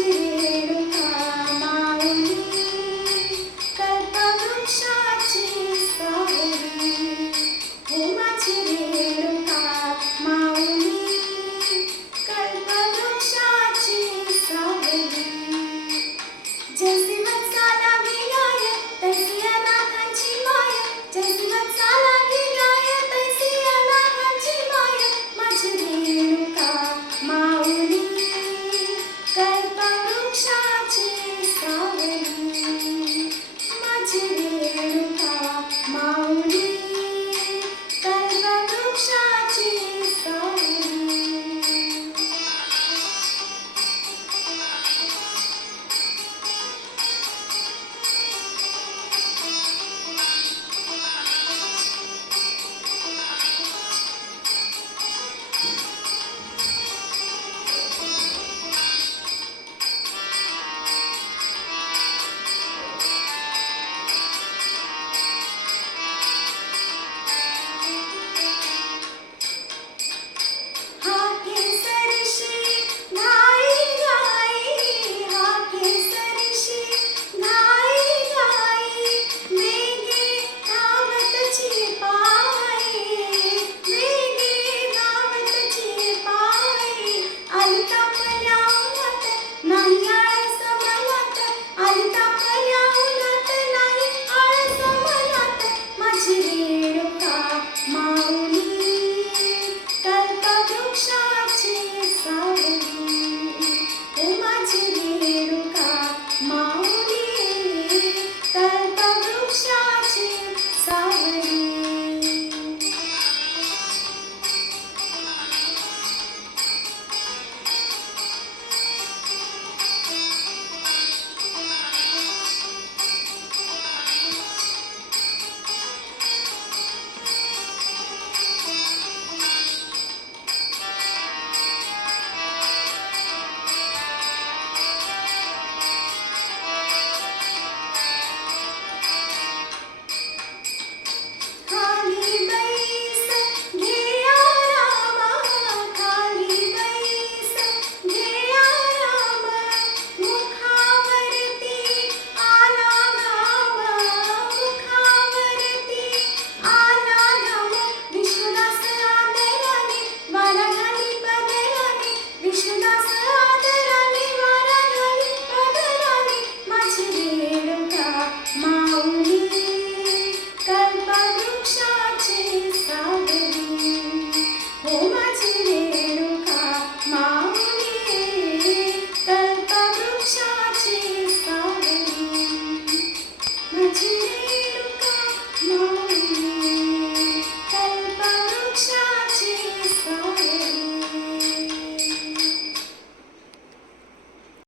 see me now.